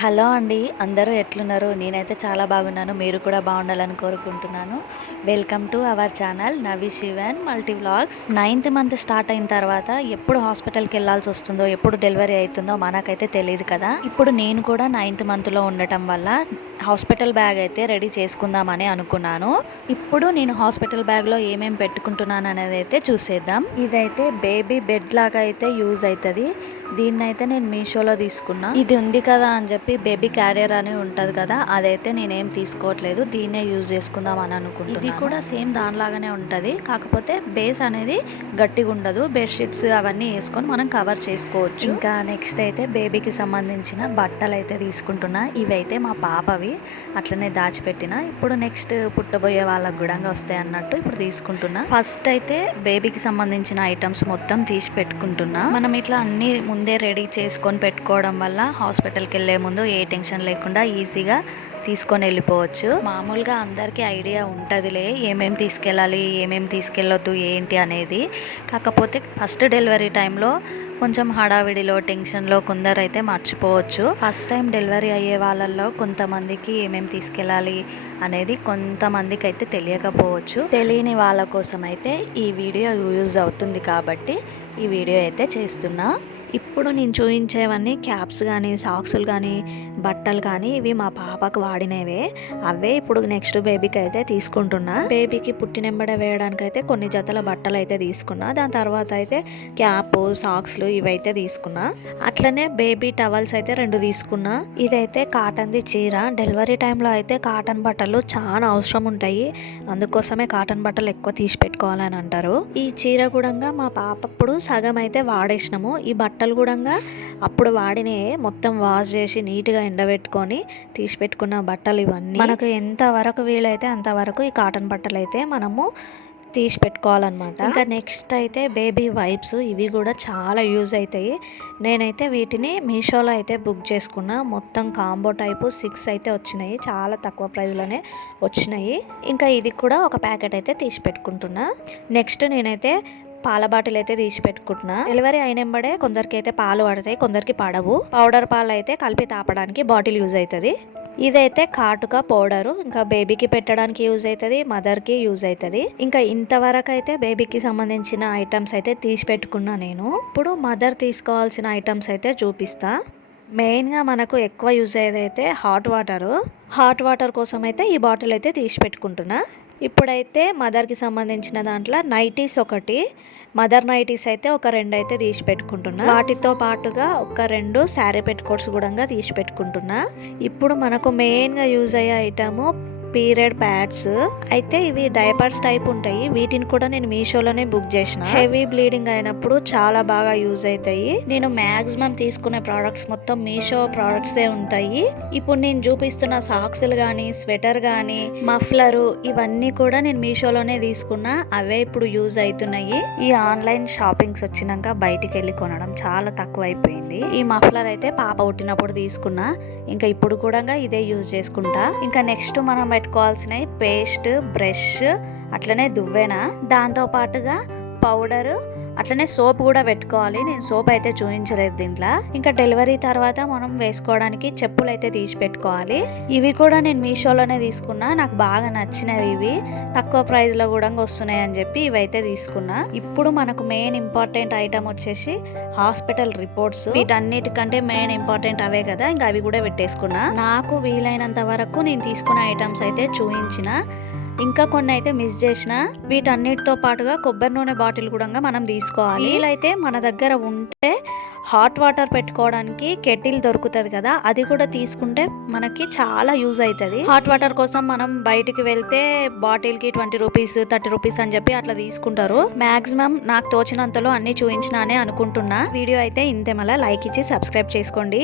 Hello అండి. అందరూ ఎట్లున్నారు? నేనైతే చాలా బాగున్నాను. మీరు కూడా బాగుండాలని కోరుకుంటున్నాను. Welcome to our channel Navi Shivan multi vlogs. 9th month start అయిన తర్వాత ఎప్పుడు హాస్పిటల్కి వెళ్ళాల్సి వస్తుందో, ఎప్పుడు డెలివరీ అవుతుందో మనకైతే తెలియదు కదా. ఇప్పుడు నేను కూడా 9th మంత్లో ఉండటం వల్ల హాస్పిటల్ బ్యాగ్ అయితే రెడీ చేసుకుందామని అనుకున్నాను. ఇప్పుడు నేను హాస్పిటల్ బ్యాగ్లో ఏమేమి పెట్టుకుంటున్నాను అనేది అయితే చూసేద్దాం. ఇదైతే బేబీ బెడ్ లాగా అయితే యూజ్ అవుతుంది. దీన్నైతే నేను మీషోలో తీసుకున్నా. ఇది ఉంది కదా అని చెప్పి బేబీ క్యారియర్ అని ఉంటుంది కదా, అదైతే నేనేం తీసుకోవట్లేదు. దీన్నే యూజ్ చేసుకుందాం అని అనుకుంటున్నాను. ఇది కూడా సేమ్ దానిలాగానే ఉంటుంది, కాకపోతే బేస్ అనేది గట్టిగా ఉండదు. బెడ్షీట్స్ అవన్నీ వేసుకొని మనం కవర్ చేసుకోవచ్చు. ఇంకా నెక్స్ట్ అయితే బేబీకి సంబంధించిన బట్టలు అయితే తీసుకుంటున్నా. ఇవైతే మా పాపవి, అట్లనే దాచిపెట్టిన. ఇప్పుడు నెక్స్ట్ పుట్టబోయే వాళ్ళకు కూడా వస్తాయి అన్నట్టు ఇప్పుడు తీసుకుంటున్నా. ఫస్ట్ అయితే బేబీకి సంబంధించిన ఐటమ్స్ మొత్తం తీసి పెట్టుకుంటున్నా. మనం ఇట్లా అన్ని ముందే రెడీ చేసుకొని పెట్టుకోవడం వల్ల హాస్పిటల్కి వెళ్ళే ముందు ఏ టెన్షన్ లేకుండా ఈజీగా తీసుకొని వెళ్ళిపోవచ్చు. మామూలుగా అందరికీ ఐడియా ఉంటుందిలే ఏమేమి తీసుకెళ్ళాలి, ఏమేమి తీసుకెళ్ళొద్దు ఏంటి అనేది. కాకపోతే ఫస్ట్ డెలివరీ టైంలో కొంచెం హడావిడిలో టెన్షన్లో కొందరైతే మర్చిపోవచ్చు. ఫస్ట్ టైం డెలివరీ అయ్యే వాళ్ళల్లో కొంతమందికి ఏమేమి తీసుకెళ్ళాలి అనేది కొంతమందికి అయితే తెలియకపోవచ్చు. తెలియని వాళ్ళ కోసం అయితే ఈ వీడియో యూజ్ అవుతుంది కాబట్టి ఈ వీడియో అయితే చేస్తున్నా. ఇప్పుడు నేను చూపించేవన్నీ క్యాప్స్ కానీ, సాక్సులు కానీ, బట్టలు కానీ ఇవి మా పాపకు వాడినవే. అవే ఇప్పుడు నెక్స్ట్ బేబీకి అయితే తీసుకుంటున్నా. బేబీకి పుట్టినెంబడే వేయడానికి అయితే కొన్ని జతల బట్టలు అయితే తీసుకున్నా. దాని తర్వాత అయితే క్యాప్, సాక్స్లు ఇవైతే తీసుకున్నా. అట్లనే బేబీ టవల్స్ అయితే 2 తీసుకున్నా. ఇదైతే కాటన్ది చీర. డెలివరీ టైంలో అయితే కాటన్ బట్టలు చాలా అవసరం ఉంటాయి, అందుకోసమే కాటన్ బట్టలు ఎక్కువ తీసి పెట్టుకోవాలని అంటారు. ఈ చీర కూడా మా పాప అప్పుడు సగం అయితే వాడేసినాము. ఈ బట్టలు కూడా అప్పుడు వాడినే మొత్తం వాష్ చేసి నీట్గా ఎండబెట్టుకొని తీసి పెట్టుకున్న బట్టలు ఇవన్నీ. మనకు ఎంత వరకు వీలైతే అంతవరకు ఈ కాటన్ బట్టలు అయితే మనము తీసి పెట్టుకోవాలన్నమాట. ఇంకా నెక్స్ట్ అయితే బేబీ వైప్స్. ఇవి కూడా చాలా యూజ్ అవుతాయి. నేనైతే వీటిని మీషోలో అయితే బుక్ చేసుకున్నా. మొత్తం కాంబో టైపు 6 అయితే వచ్చినాయి. చాలా తక్కువ ప్రైస్లోనే వచ్చినాయి. ఇంకా ఇది కూడా ఒక ప్యాకెట్ అయితే తీసి పెట్టుకుంటున్నా. నెక్స్ట్ నేనైతే పాల బాటిల్ అయితే తీసి పెట్టుకుంటున్నా. డెలివరీ అయినంబడే కొందరికి అయితే పాలు పడతాయి, కొందరికి పడవు. పౌడర్ పాలు అయితే కలిపి తాపడానికి బాటిల్ యూజ్ అవుతుంది. ఇదైతే కాటుక పౌడరు. ఇంకా బేబీకి పెట్టడానికి యూజ్ అవుతుంది, మదర్కి యూజ్ అవుతుంది. ఇంకా ఇంతవరకు అయితే బేబీకి సంబంధించిన ఐటమ్స్ అయితే తీసి పెట్టుకున్నా నేను. ఇప్పుడు మదర్ తీసుకోవాల్సిన ఐటమ్స్ అయితే చూపిస్తా. మెయిన్గా మనకు ఎక్కువ యూజ్ అయ్యేదైతే హాట్ వాటర్ కోసం అయితే ఈ బాటిల్ అయితే తీసి పెట్టుకుంటున్నా. ఇప్పుడైతే మదర్కి సంబంధించిన దాంట్లో నైటీస్ ఒకటి, మదర్ నైటీస్ అయితే ఒక 2 అయితే తీసి పెట్టుకుంటున్నా. వాటితో పాటుగా ఒక 2 శారీ పెట్టుకోట్స్ కూడా తీసి పెట్టుకుంటున్నా. ఇప్పుడు మనకు మెయిన్గా యూజ్ అయ్యే ఐటము పీరియడ్ ప్యాడ్స్. అయితే ఇవి డైపర్స్ టైప్ ఉంటాయి. వీటిని కూడా నేను మీషోలోనే బుక్ చేసిన. హెవీ బ్లీడింగ్ అయినప్పుడు చాలా బాగా యూజ్ అవుతాయి. నేను మాక్సిమం తీసుకునే ప్రోడక్ట్స్ మొత్తం మీషో ప్రోడక్ట్సే ఉంటాయి. ఇప్పుడు నేను చూపిస్తున్న సాక్స్లు కానీ, స్వెటర్ కానీ, మఫ్లరు ఇవన్నీ కూడా నేను మీషోలోనే తీసుకున్నా. అవే ఇప్పుడు యూజ్ అవుతున్నాయి. ఈ ఆన్లైన్ షాపింగ్స్ వచ్చినాక బయటికి వెళ్ళి కొనడం చాలా తక్కువ అయిపోయింది. ఈ మఫ్లర్ అయితే పాప పుట్టినప్పుడు తీసుకున్నా. ఇంకా ఇప్పుడు కూడా ఇదే యూజ్ చేసుకుంటా. ఇంకా నెక్స్ట్ మనం పెట్టుకోవాల్సినవి పేస్ట్, బ్రష్, అట్లనే దువ్వెన, దాంతో పాటుగా పౌడరు, అట్లనే సోప్ కూడా పెట్టుకోవాలి. నేను సోప్ అయితే చూపించలేదు దీంట్లో. ఇంకా డెలివరీ తర్వాత మనం వేసుకోవడానికి చెప్పులు అయితే తీసి పెట్టుకోవాలి. ఇవి కూడా నేను మీషోలోనే తీసుకున్నా. నాకు బాగా నచ్చినవి ఇవి. తక్కువ ప్రైస్లో కూడా వస్తున్నాయి అని చెప్పి ఇవైతే తీసుకున్నా. ఇప్పుడు మనకు మెయిన్ ఇంపార్టెంట్ ఐటమ్ వచ్చేసి హాస్పిటల్ రిపోర్ట్స్. వీటన్నిటికంటే మెయిన్ ఇంపార్టెంట్ అవే కదా, ఇంకా అవి కూడా పెట్టేసుకున్నా. నాకు వీలైనంత వరకు నేను తీసుకున్న ఐటమ్స్ అయితే చూపించిన. ఇంకా కొన్ని అయితే మిస్ చేసిన. వీటన్నిటితో పాటుగా కొబ్బరి నూనె బాటిల్ కూడా మనం తీసుకోవాలి. వీలైతే మన దగ్గర ఉంటే హాట్ వాటర్ పెట్టుకోవడానికి కెటిల్ దొరుకుతుంది కదా, అది కూడా తీసుకుంటే మనకి చాలా యూజ్ అవుతుంది. హాట్ వాటర్ కోసం మనం బయటికి వెళ్తే బాటిల్కి 20 రూపీస్ 30 రూపీస్ అని చెప్పి అట్లా తీసుకుంటారు. మాక్సిమం నాకు తోచినంతలో అన్ని చూపించినానే అనుకుంటున్నా. వీడియో అయితే ఇంతే. మళ్ళీ లైక్ ఇచ్చి సబ్స్క్రైబ్ చేసుకోండి.